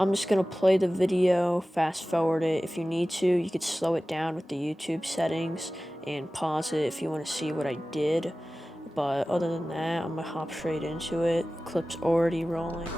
I'm just gonna play the video, fast forward it. If you need to, you could slow it down with the YouTube settings and pause it if you want to see what I did. But other than that, I'm gonna hop straight into it. Clip's already rolling.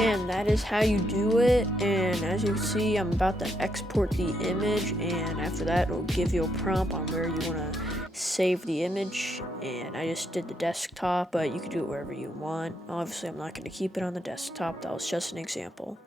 And that is how you do it. And as you can see, I'm about to export the image, and after that it'll give you a prompt on where you want to save the image. And I just did the desktop, but you can do it wherever you want. Obviously I'm not going to keep it on the desktop, that was just an example.